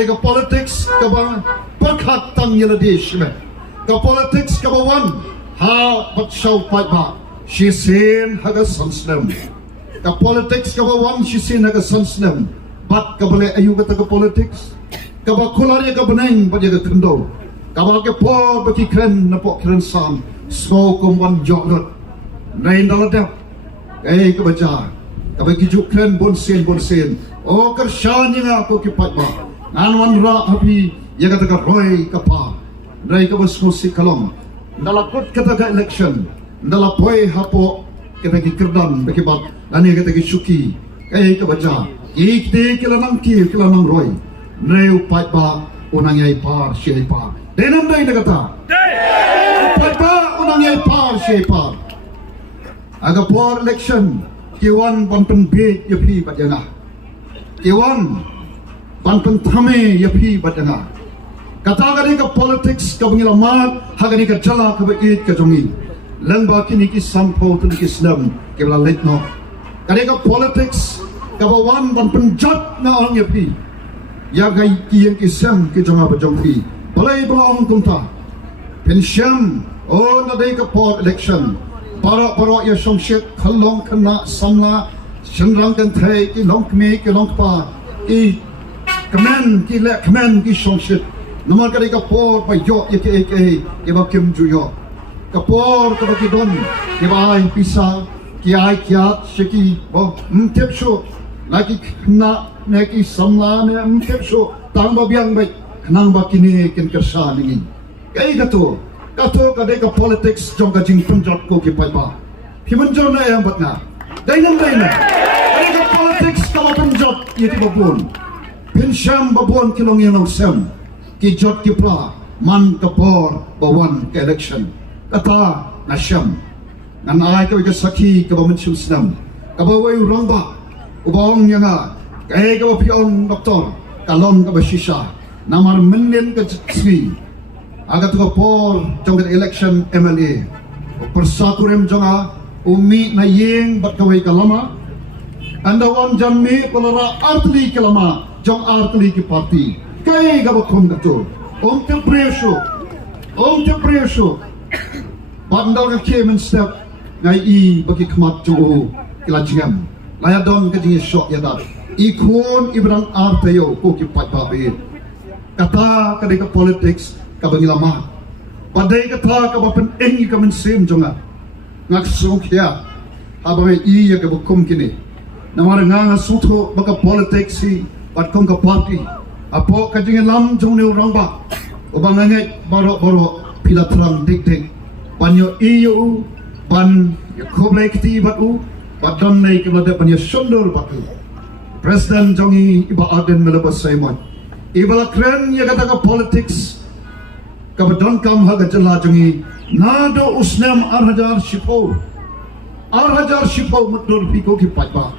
Kali ka politics ka ba perkhat tang yeladish me. Ka politics ka ba wan ha pat shaw pat ba. She sin haga sansnem. Ka politics ka ba wan she sin haga sansnem. Bat ka bale ayu ka ka politics. Ka ba kulari ka bneng pa jaga tendo. Ka ba ke po ba ki kren na po kren sam. So kum wan jograt. Nain daladap. Ka ba ja. Ka ba ki juk kren bon sen. O kershan nga ko ki pat ba. Anwan ra api ya kata ka roy kapa dai ka bas musik kalong dalakot kata ka election dalapoy hapo kita ki kerdan bagi bat ani kata ki suki kai ka baca ikte kilanang roy neu pat ba unang yai par shei par denam dai na kata pat ba unang yai par shei par aga por election kiwan pampen be yapi badana kiwan Panpen thame yapi badanga. Kata gani ka politics ka bangilamat, hagani ka jala ka bait ka jongi. Langba kini ki sampo tu ki Islam ke bala letno. Kani ka politics ka bawan panpen jat na ang yapi. Ya gai ki yang ki sam ki jonga ba jongi. Balai ba ang kunta. Pensyam o na dai ka por election. Para ya songshit khalong kana samla shenrang kan thai ki long me ki long pa ki Kemen ki songshit. Naman kari kapor pa yo ye ke ba kim ju yo. Kapor ka ba ki don ke ba ai pisa ki ai kya shiki bo mtep sho lagi na ne ki samla ne mtep sho tang ba biang ba nang ba kini kin kersa ningi. Kai gato ka de ka politics jong ka jing punjot ko ki pa ba. Himan jo na yang batna. Dai na. Kari ka politics ka ba punjot ye ti ba bun. Pinsham babon kilong yang sem ki jot ki pra man kapor bawan ke election kata nasyam nan ai ka sakhi ka ba menchu snam ka ba wai rongba ubong yang a ka ba pion doktor kalon ka ba shisha namar menen ka swi aga to por jong ke election MLA persakurem jonga umi na yeng bat ka wai kalama anda wan jammi kolara artli kalama jong artli ki parti kai ga bakom gato om te presho bandal ka kemen step ngai i bagi khmat jo kila jingam laya don ka jingi shot ya da i khon ibran artayo ko ki pat ba be kata ka de ka politics ka bangilama padai kata ka ba pen engi ka men sem jonga ngak so kya abawe i ya ka bakom kini namar nga suto baka politics si Pat kong ka party apo kajing lam jong ne rangba ubang ngai baro pila terang dik panyo iyo pan khoblai kti batu padam nei ke bade panyo sundur batu president jongi iba aden melebas saimon ibala kren ya kata ka politics ka badon kam ha gajala jongi nado usnam 8000 shipo mutur piko ki patba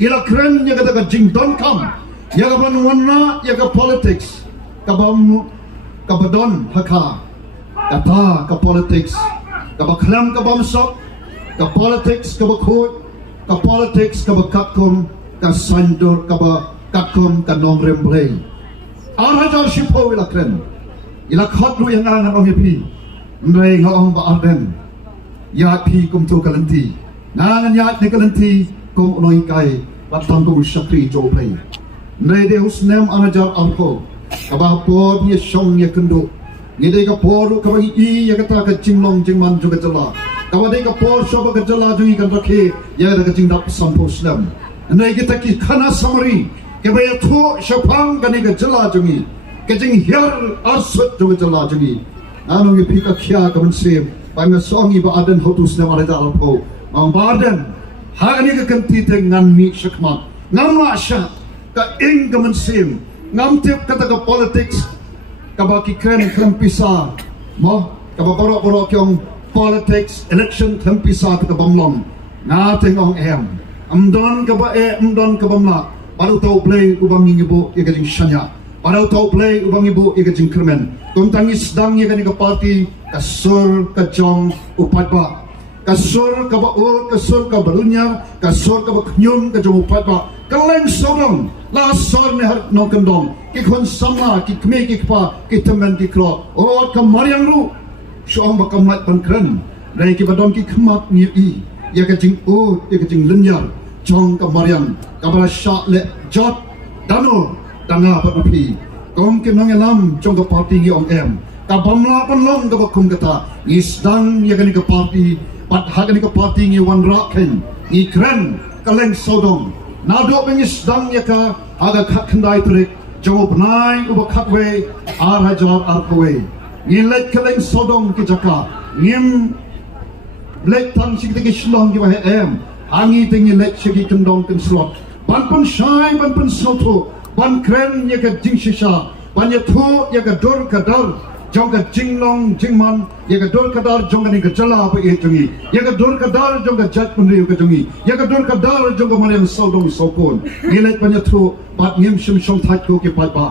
ila kren ya kata ka jing don kam ya ka banwana ya ka politics ka badon haka kata ka politics ka baklam ka bamsok ka politics ka bakut ka politics ka bakatkom ka sandur ka bakatkom ka nomrem blay arajar shipo ila kren ila khotlu yang angan ong yapi ndrei ngong ba arden ya pi kum tu kalanti nangan ya ne kalanti kum noi kai batam kum shakri jo play Nede husnem anajar alko kaba por ni shong ya kendo nede ka por ka bagi I ya kata ka jinglong jingman juga jala kaba de ka por shoba ka jala jungi kan rakhe ya ka jingdap sampo slam nai kita ki khana samari ke ba thu shapang ka ne ka jala jungi ke jing her asut juga jala jungi anu ki phika khya ka man se ba nga songi ba adan hotus na mara dal po ang baden ha ni ka kanti te ngan mi shakma ngam la sha ka ing gaman sim ngam tip kata ka politics ka ba ki kren pisa mo ka ba boro kyong politics election pisa ka bamlong na tengong amdon ka ba amdon ka bamla baru tau play ubang ngibo ya gajing shanya baru tau play ubang ibu ya gajing kremen kuntangis dang ya ka party kasur ka jong upat ba kasur ka ba kasur ka balunya kasur ka ba knyum ka jong upat ba kaleng sodong la sor ne har no kandong ki khon sama ki kme ki pa ki temen ki kro o ka mariang ru shong ba kam lai pan kran dai ki badon ki khmat ni i ya ka jing o ya ka jing linyar chong ka mariang ka bala sha le jot dano danga pa pi kom ki nong elam chong ka party ngi ong em ka bamla pan long ka ba kum kata isdang ya ka ni ka party pat ha ka ni ka party ngi wan ra ken i kran ka leng sodong na do beng isdang ya ka aga khat khandai trik job nai uba khatwe ar hajar ar kowe ni lek kaleng sodong ki jaka nim lek tan sik te ki shlong ki ba em angi tingi lek sik kendong ken slot ban pynshai ban pyn soto ban kren ya ka jing shisha ban ya thu ya ka dor ka dar jong ka jinglong jingman ya ka dor ka dar jong ka ni ka jala ba e jungi ya ka dor ka dar jong ka jat pun riu ka jungi ya ka dor ka dar jong ka mariam sodong sopon ni lek ban ya thu bat ngim shim shong thai ko ki pai ba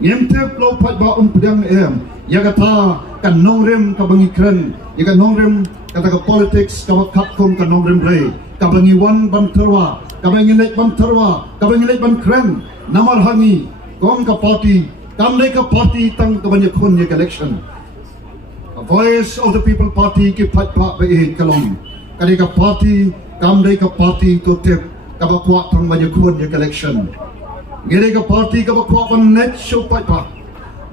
ngim te plo pai ba pedang em ya ka ta ka nongrem ka bangi kren ya ka nongrem ka ta ka politics ka khat kom ka nongrem re ka bangi wan ban tyrwa ka bangi lek ban tyrwa ka bangi lek ban kren namar hangi kom ka party kam le ka party tang ka bangi khon ye election a voice of the people party ki phat pa be e kalong ka le ka party kam le ka party to tep ka ba kwa tang bangi khon ye election ngere ka party ka ba kwa ban net show pa pa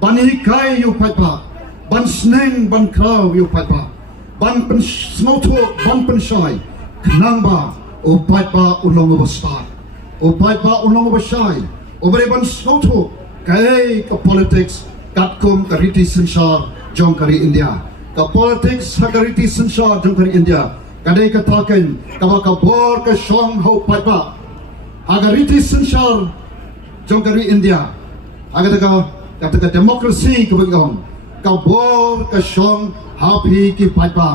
ban hi kai yu pa pa ban sneng ban kraw yu pa pa ban pen smoto ban pynshai knang ba o pa pa ulong ba start o pa pa ulong ba shai o bre ban smoto kai ka politics kat kum ka riti sensar jong kari India ka politics ha ka riti sensar jong kari India kadai ka taken ka ba ka bor ka shong ho pa pa ha ka riti sensar jong kari India aga ka democracy ka bigong ka bor ka shong happy ki pa pa